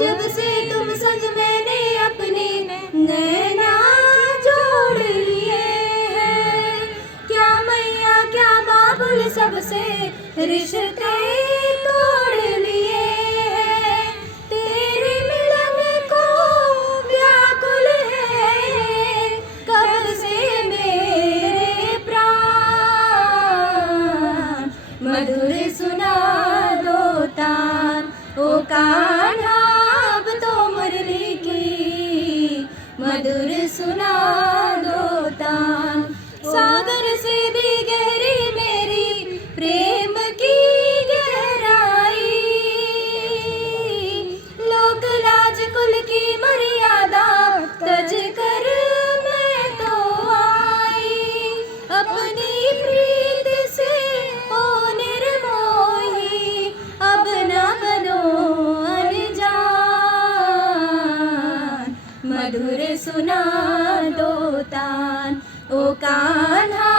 जब से तुम संग मैंने अपने नैना जोड़ लिए हैं। क्या मैया क्या बाबुल सबसे रिश्ते तोड़ लिए हैं। तेरे मिलन को व्याकुल है कब से मेरे प्राण। मधुर सुना दो तान ओ कान्हा अब तो मुरली की, मधुर सुना दो तान। सागर से भी गहरी मेरी प्रेम की गहराई, लोक लाज कुल की मर्यादा तज कर मैं तो आई। अपनी प्रीत से ओ निर्मोही अब न बनो अनजान। मधुर सुना दो तान ओ कान्हा